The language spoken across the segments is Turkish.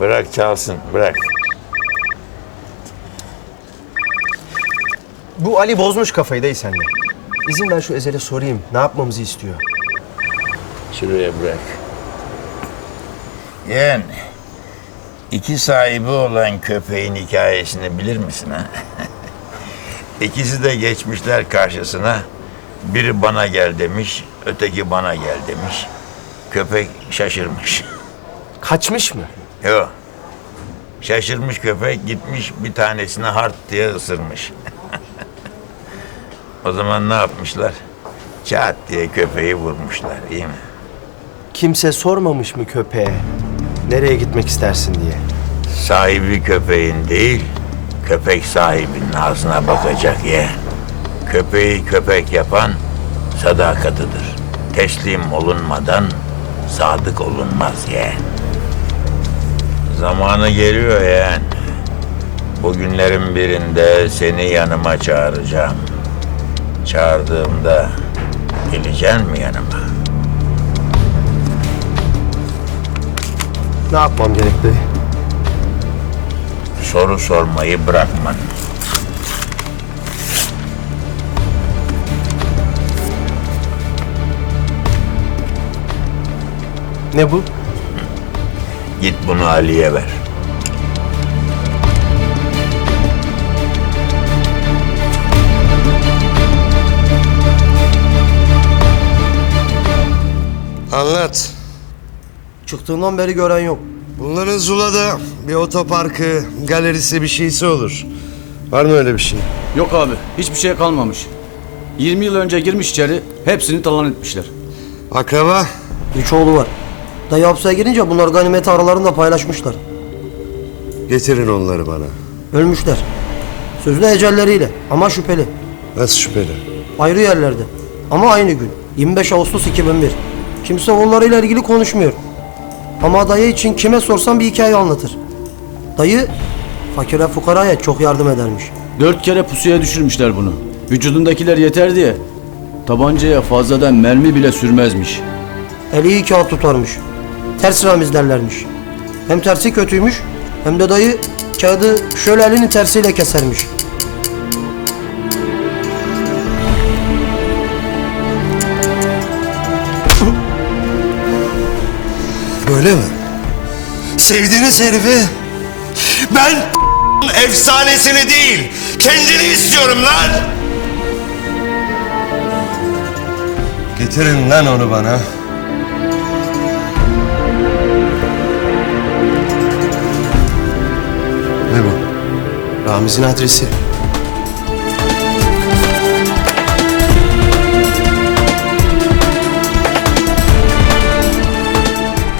Bırak çalsın, bırak. Bu Ali bozmuş kafayı dayı senle. İzin ver şu Ezel'e sorayım. Ne yapmamızı istiyor? Şuraya bırak. Yeğen, iki sahibi olan köpeğin hikayesini bilir misin ha? İkisi de geçmişler karşısına. Biri bana gel demiş, öteki bana gel demiş. Köpek şaşırmış. Kaçmış mı? Yok. Şaşırmış köpek gitmiş bir tanesine hart diye ısırmış. o zaman ne yapmışlar? Çat diye köpeği vurmuşlar, iyi mi? Kimse sormamış mı köpeğe? Nereye gitmek istersin diye. Sahibi köpeğin değil, köpek sahibinin ağzına bakacak ye. Köpeği köpek yapan sadakatıdır. Teslim olunmadan sadık olunmaz ye. Zamanı geliyor yeğen. Bugünlerin birinde seni yanıma çağıracağım. Çağırdığımda geleceksin mi yanıma? Ne yapmam gerek dayı? Soru sormayı bırakma. Ne bu? Git bunu Ali'ye ver. Anlat. Çıktığından beri gören yok. Bunların Zula'da bir otoparkı, galerisi bir şeysi olur. Var mı öyle bir şey? Yok abi, hiçbir şey kalmamış. 20 yıl önce girmiş içeri, hepsini talan etmişler. Akraba? Üç oğlu var. Dayı hapse girince bunlar ganimeti aralarında paylaşmışlar. Getirin onları bana. Ölmüşler. Sözlü ecelleriyle ama şüpheli. Nasıl şüpheli? Ayrı yerlerde. Ama aynı gün. 25 Ağustos 2001. Kimse onlarıyla ilgili konuşmuyor. Ama dayı için kime sorsam bir hikaye anlatır. Dayı fakire fukaraya çok yardım edermiş. Dört kere pusuya düşürmüşler bunu. Vücudundakiler yeter diye. Tabancaya fazladan mermi bile sürmezmiş. Eli iyi kağıt tutarmış. Ters ramiz derlermiş. Hem tersi kötüymüş hem de dayı kağıdı şöyle elinin tersiyle kesermiş. Böyle mi? Sevdiğiniz herifi ben efsanesini değil, kendini istiyorum lan! Getirin lan onu bana. Ramiz'in adresi.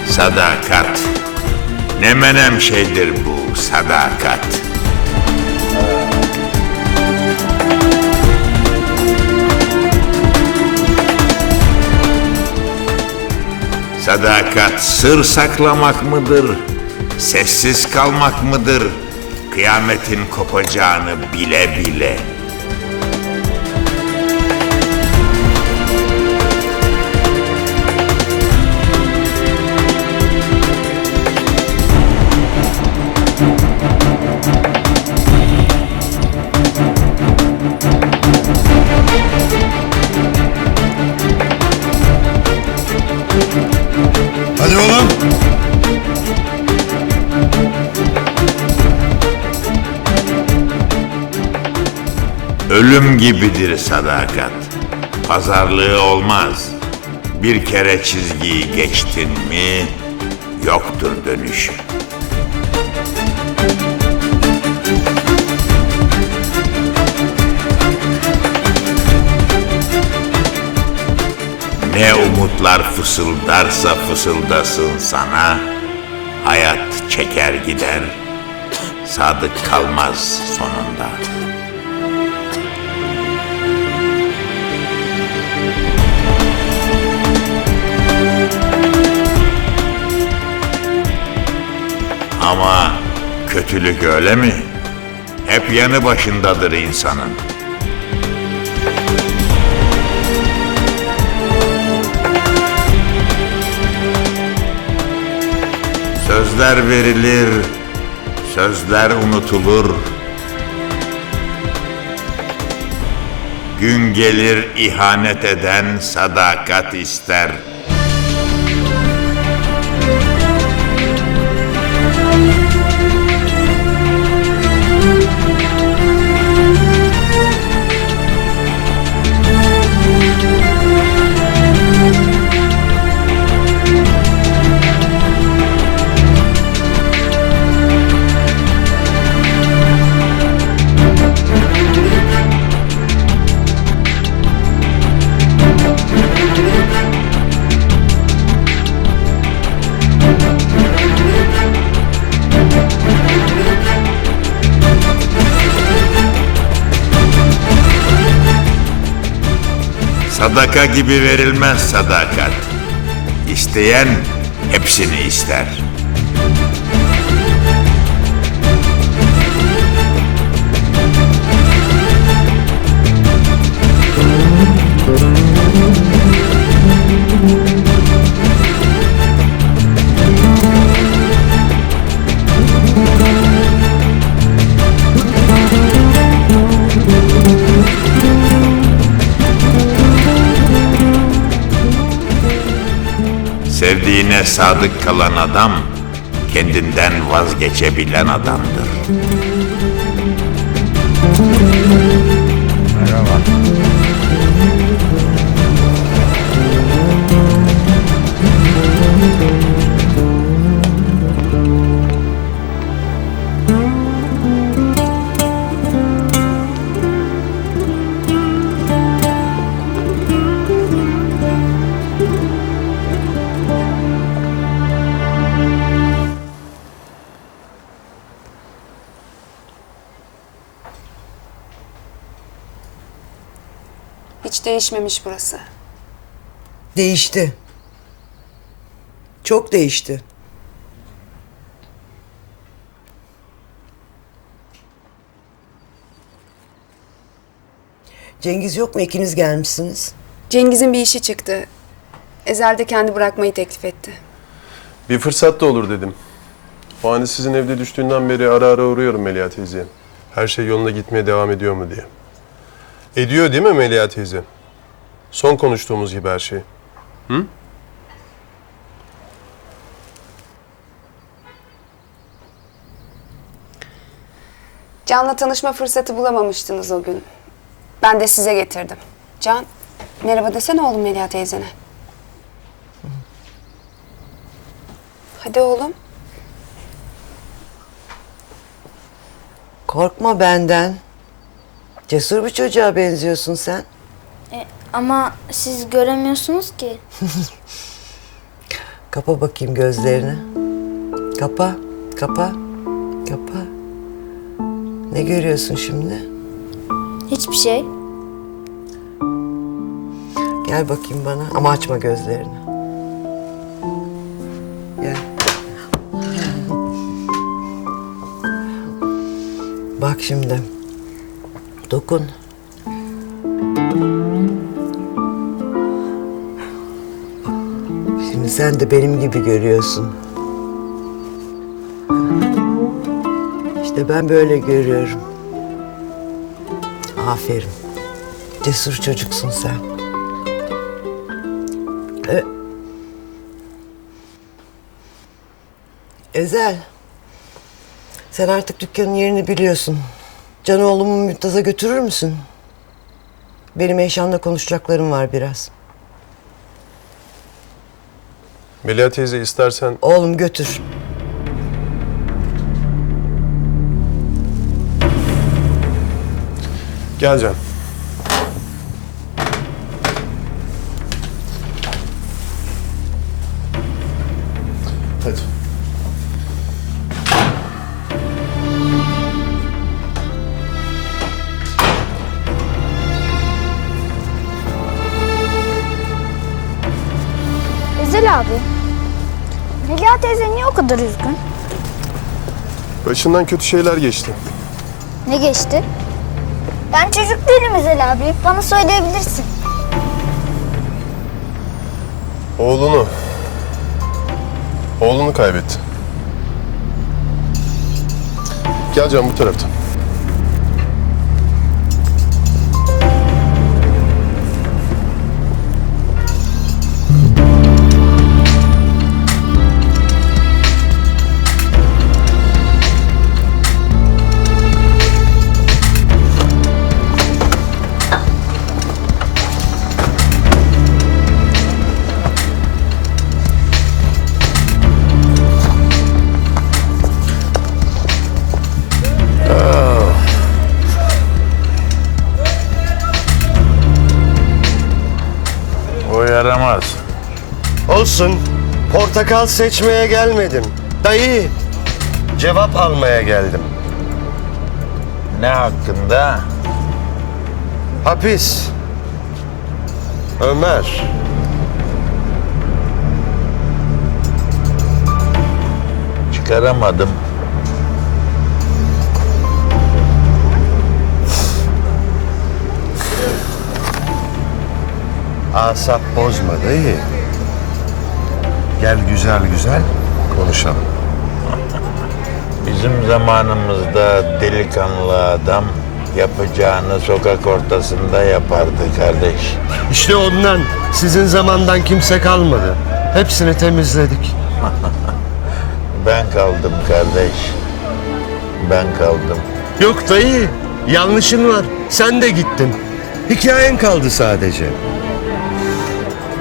Sadakat. Ne menem şeydir bu sadakat. Sadakat sır saklamak mıdır? Sessiz kalmak mıdır? Kıyametin kopacağını bile bile. Ölüm gibidir sadakat. Pazarlığı olmaz. Bir kere çizgiyi geçtin mi yoktur dönüş. Ne umutlar fısıldarsa fısıldasın sana, hayat çeker gider, sadık kalmaz sonunda. Ama kötülük öyle mi? Hep yanı başındadır insanın. Sözler verilir, sözler unutulur. Gün gelir ihanet eden sadakat ister. Sadaka gibi verilmez sadakat. İsteyen hepsini ister. Sevdiğine sadık kalan adam, kendinden vazgeçebilen adamdır. Değişmemiş burası. Değişti. Çok değişti. Cengiz yok mu? İkiniz gelmişsiniz. Cengiz'in bir işi çıktı. Ezel de kendi bırakmayı teklif etti. Bir fırsat da olur dedim. O hani sizin evde düştüğünden beri ara ara uğruyorum Melia teyzeye. Her şey yoluna gitmeye devam ediyor mu diye. Ediyor değil mi Melia teyze? Son konuştuğumuz gibi her şey. Can'la tanışma fırsatı bulamamıştınız o gün. Ben de size getirdim. Can, merhaba desene oğlum Melia teyzene. Hadi oğlum. Korkma benden. Cesur bir çocuğa benziyorsun sen. Ama siz göremiyorsunuz ki. Kapa bakayım gözlerini. Kapa, kapa, kapa. Ne görüyorsun şimdi? Hiçbir şey. Gel bakayım bana ama açma gözlerini. Gel. Bak şimdi. Dokun. Sen de benim gibi görüyorsun. İşte ben böyle görüyorum. Aferin. Cesur çocuksun sen. E- Ezel. Sen artık dükkanın yerini biliyorsun. Can oğlumu Mümtaz'a götürür müsün? Benim Eyşan'la konuşacaklarım var biraz. Melia teyze istersen Oğlum götür. geleceğim. Hadi. Ezel abi. Zehra teyze niye o kadar üzgün? Başından kötü şeyler geçti. Ne geçti? Ben çocuk değilim Özel abi. Bana söyleyebilirsin. Oğlunu. Oğlunu kaybetti. Gel canım bu taraftan. Portakal seçmeye gelmedim. Dayı. Cevap almaya geldim. Ne hakkında? Hapis. Ömer. Çıkaramadım. Asap bozma dayı. Gel güzel güzel konuşalım. Bizim zamanımızda delikanlı adam yapacağını sokak ortasında yapardı kardeş. İşte ondan sizin zamandan kimse kalmadı. Hepsini temizledik. Ben kaldım kardeş. Ben kaldım. Yok dayı, yanlışın var. Sen de gittin. Hikayen kaldı sadece.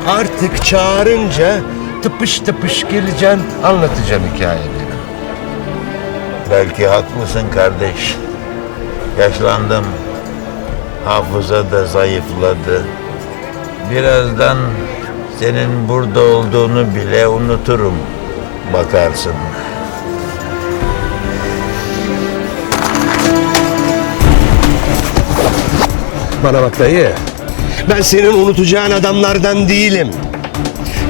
Artık çağırınca tıpış tıpış geleceksin, anlatacaksın hikayeni. Belki haklısın kardeş. Yaşlandım. Hafıza da zayıfladı. Birazdan senin burada olduğunu bile unuturum. Bakarsın. Bana bak dayı. Ben senin unutacağın adamlardan değilim.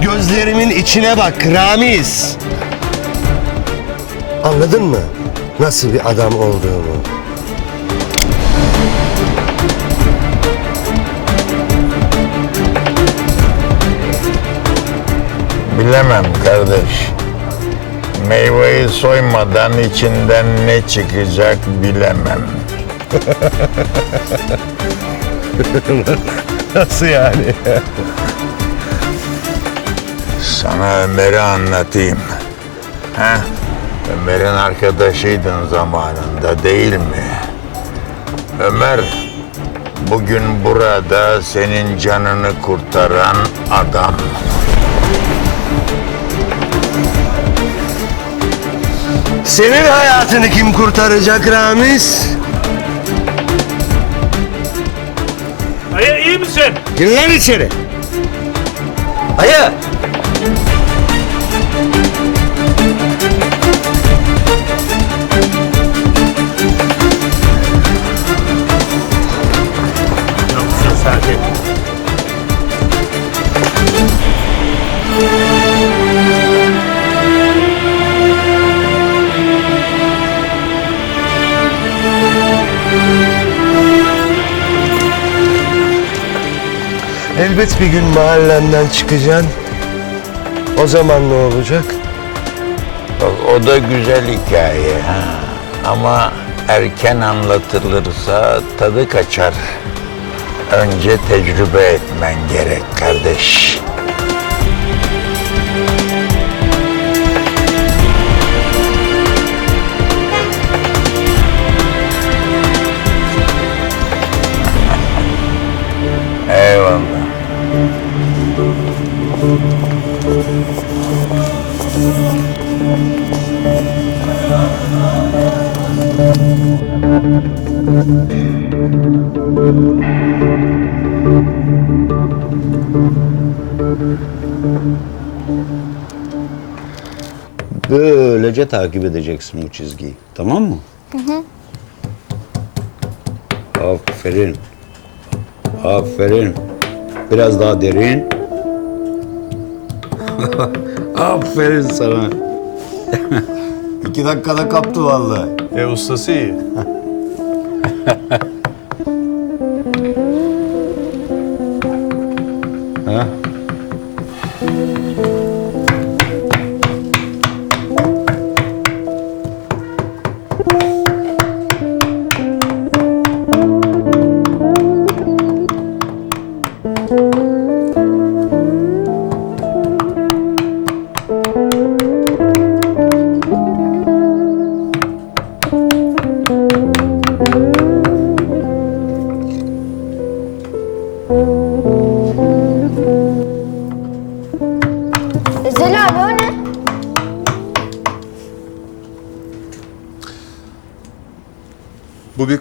Gözlerimin içine bak Ramiz. Anladın mı? Nasıl bir adam olduğumu? Bilemem kardeş. Meyveyi soymadan içinden ne çıkacak bilemem. Nasıl yani? Sana Ömer'i anlatayım. Ha? Ömer'in arkadaşıydın zamanında değil mi? Ömer bugün burada senin canını kurtaran adam. Senin hayatını kim kurtaracak Ramiz? Dayı iyi misin? Gir lan içeri. Ayı! Sakin. Elbet bir gün mahallenden çıkacaksın. O zaman ne olacak? Bak o da güzel hikaye. Ha. Ama erken anlatılırsa tadı kaçar. Önce tecrübe etmen gerek kardeş. Eyvallah. Böylece takip edeceksin bu çizgiyi. Tamam mı? Hı hı. Aferin. Aferin. Biraz daha derin. Aferin sana. İki dakikada kaptı vallahi. E ustası iyi.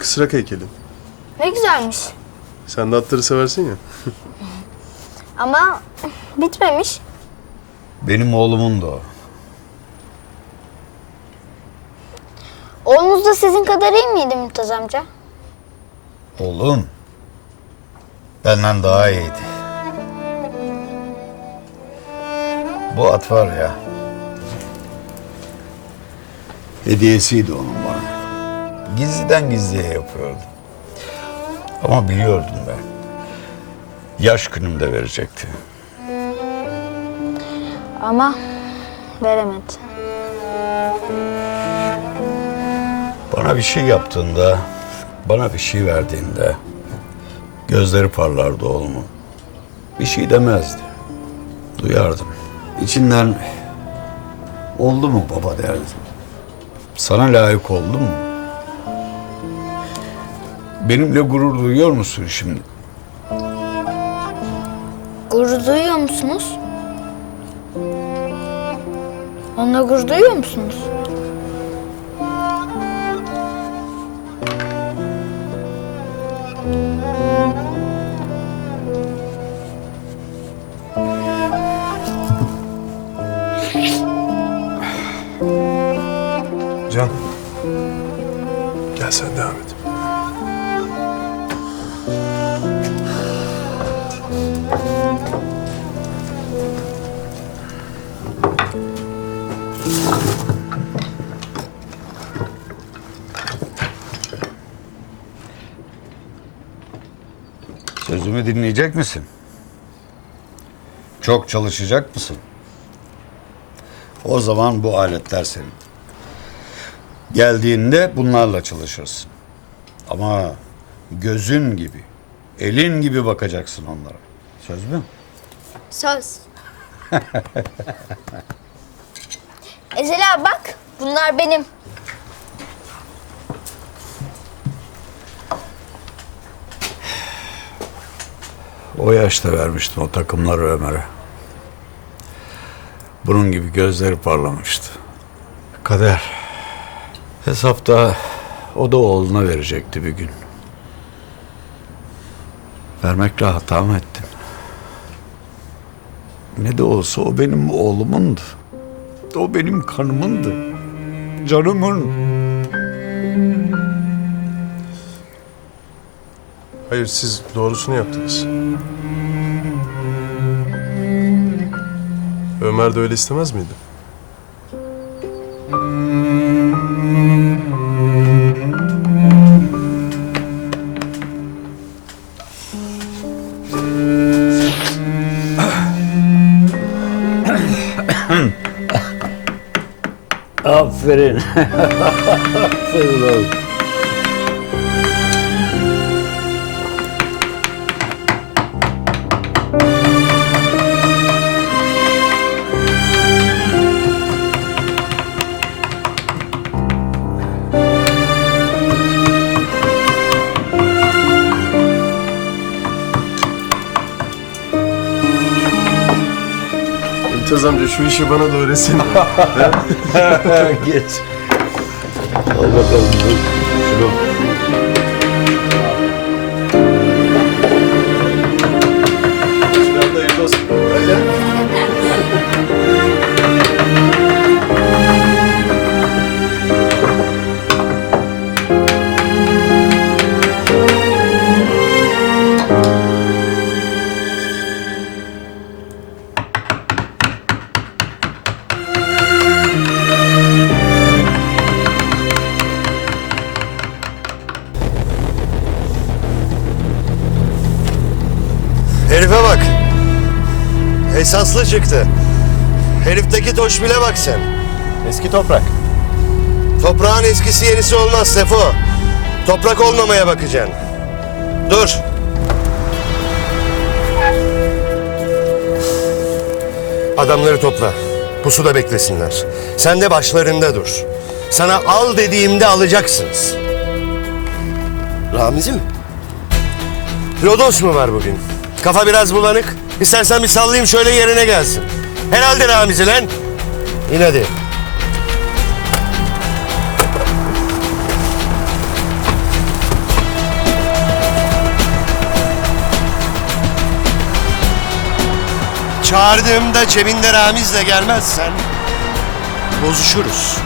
kısrak heykeli. Ne güzelmiş. Sen de atları seversin ya. Ama bitmemiş. Benim oğlumun da o. Oğlunuz da sizin kadar iyi miydi Mümtaz amca? Oğlum benden daha iyiydi. Bu at var ya. Hediyesiydi onun bana. Gizliden gizliye yapıyordum. Ama biliyordum ben. Yaş günümde verecekti. Ama veremedi. Bana bir şey yaptığında, bana bir şey verdiğinde gözleri parlardı oğlumun. Bir şey demezdi. Duyardım. İçinden oldu mu baba derdi. Sana layık oldu mu? Benimle gurur duyuyor musun şimdi? Gurur duyuyor musunuz? Onunla gurur duyuyor musunuz? Can. Gel sen devam et. Dinleyecek misin? Çok çalışacak mısın? O zaman bu aletler senin. Geldiğinde bunlarla çalışırsın. Ama gözün gibi, elin gibi bakacaksın onlara. Söz mü? Söz. Ezel abi bak bunlar benim. O yaşta vermiştim o takımları Ömer'e. Bunun gibi gözleri parlamıştı. Kader. Hesapta o da oğluna verecekti bir gün. Vermekle hata mı ettim? Ne de olsa o benim oğlumundu. O benim kanımındı. Canımın. Hayır siz doğrusunu yaptınız. Ömer de öyle istemez miydi? Aferin. Aferin oğlum. Mümtaz amca şu işi bana da öğretsene. Geç. Al bakalım. Şunu. Esaslı çıktı. Herifteki toşbile bak sen. Eski toprak. Toprağın eskisi yenisi olmaz Sefo. Toprak olmamaya bakacaksın. Dur. Adamları topla. Pusuda beklesinler. Sen de başlarında dur. Sana al dediğimde alacaksınız. Ramizi mi? Lodos mu var bugün? Kafa biraz bulanık. İstersen bir sallayayım şöyle yerine gelsin. Herhalde Ramiz'i lan. İn hadi. Çağırdığımda cebinde Ramiz'le gelmezsen bozuşuruz.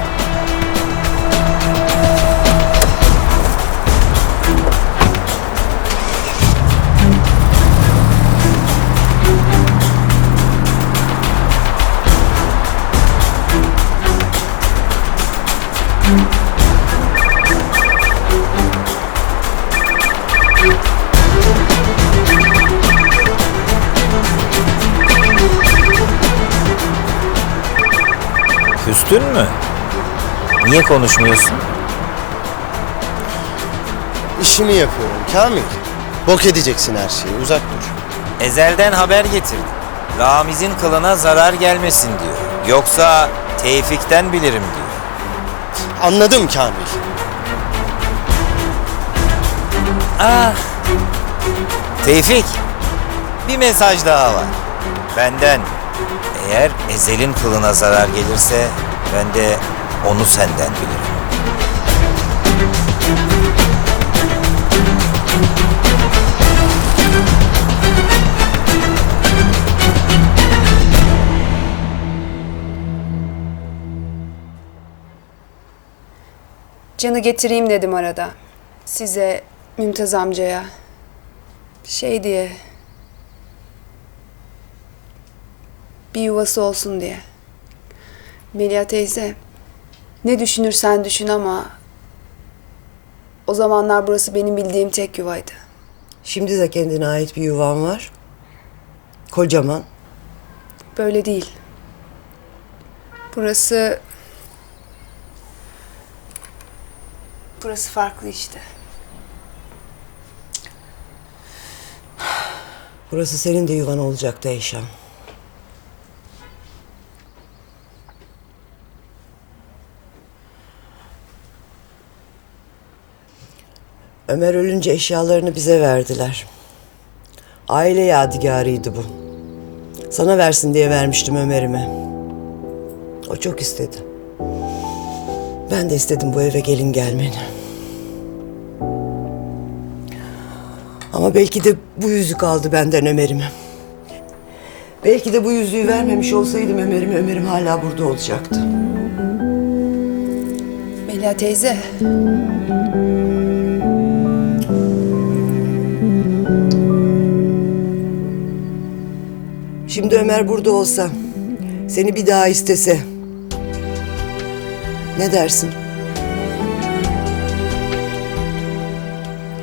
Niye konuşmuyorsun? İşimi yapıyorum Kamil. Bok edeceksin her şeyi. Uzak dur. Ezel'den haber getirdim. Ramiz'in kılına zarar gelmesin diyor. Yoksa Tevfik'ten bilirim diyor. Anladım Kamil. Ah! Tevfik, bir mesaj daha var. Benden. Eğer Ezel'in kılına zarar gelirse ben de onu senden bilirim. Can'ı getireyim dedim arada. Size, Mümtaz amcaya. Şey diye. Bir yuvası olsun diye. Melia teyze, ne düşünürsen düşün ama... O zamanlar burası benim bildiğim tek yuvaydı. Şimdi de kendine ait bir yuvan var. Kocaman. Böyle değil. Burası... Burası farklı işte. Burası senin de yuvan olacaktı Eyşan. Ömer ölünce eşyalarını bize verdiler. Aile yadigarıydı bu. Sana versin diye vermiştim Ömer'ime. O çok istedi. Ben de istedim bu eve gelin gelmeni. Ama belki de bu yüzük aldı benden Ömer'imi. Belki de bu yüzüğü vermemiş olsaydım Ömer'im, Ömer'im hala burada olacaktı. Melia teyze. Şimdi Ömer burada olsa, seni bir daha istese... Ne dersin?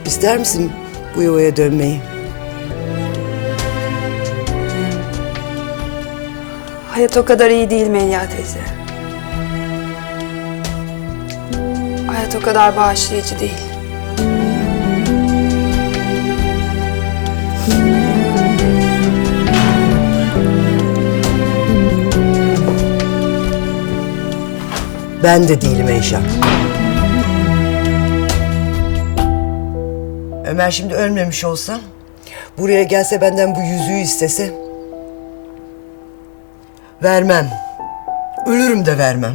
İster misin bu yuvaya dönmeyi? Hayat o kadar iyi değil Melia teyze. Hayat o kadar bağışlayıcı değil. Ben de değilim Eyşan. Ömer şimdi ölmemiş olsa, buraya gelse benden bu yüzüğü istese... Vermem. Ölürüm de vermem.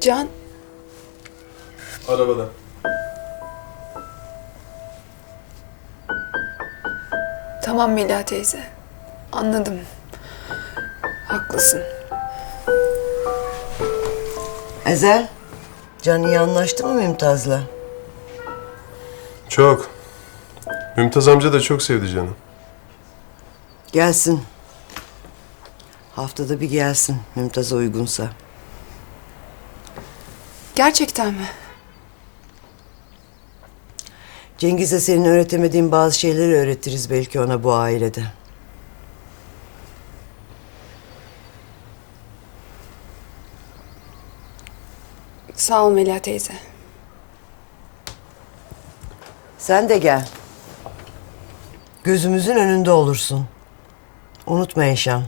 Can, Arabada. Tamam Melia teyze. Anladım. Haklısın. Ezel, Can iyi anlaştı mı Mümtaz'la? Çok. Mümtaz amca da çok sevdi canım. Gelsin. Haftada bir gelsin Mümtaz'a uygunsa. Gerçekten mi? Cengiz'e senin öğretemediğin bazı şeyleri öğretiriz belki ona bu ailede. Sağ ol Melia teyze. Sen de gel. Gözümüzün önünde olursun. Unutma Eşan.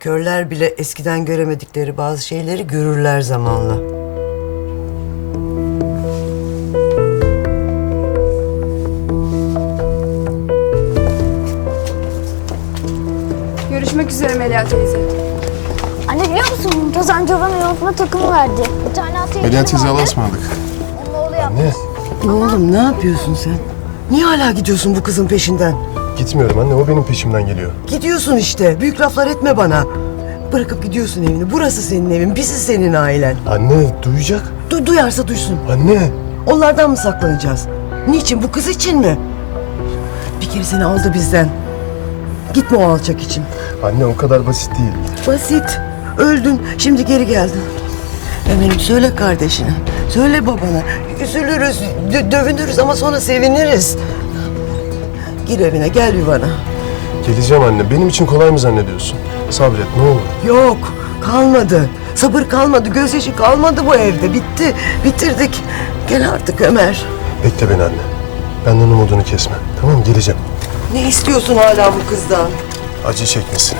Körler bile eskiden göremedikleri bazı şeyleri görürler zamanla. Melia teyze. Anne biliyor musun Mümtaz amca bana yontma takımı verdi. Bir tane atı Melia teyze Allah'a ısmarladık. Anne. Oğlum ne yapıyorsun sen? Niye hala gidiyorsun bu kızın peşinden? Gitmiyorum anne o benim peşimden geliyor. Gidiyorsun işte. Büyük laflar etme bana. Bırakıp gidiyorsun evini. Burası senin evin. Bizi senin ailen. Anne duyacak. Du duyarsa duysun. Anne. Onlardan mı saklanacağız? Niçin? Bu kız için mi? Bir kere seni aldı bizden. Gitme o alçak için. Anne o kadar basit değil. Basit. Öldün. Şimdi geri geldin. Ömer'im söyle kardeşine. Söyle babana. Üzülürüz, dö- dövünürüz ama sonra seviniriz. Gir evine, gel bir bana. Geleceğim anne. Benim için kolay mı zannediyorsun? Sabret ne olur. Yok, kalmadı. Sabır kalmadı, gözyaşı kalmadı bu evde. Bitti, bitirdik. Gel artık Ömer. Bekle beni anne. Benden umudunu kesme. Tamam geleceğim. Ne istiyorsun hala bu kızdan? Acı çekmesini.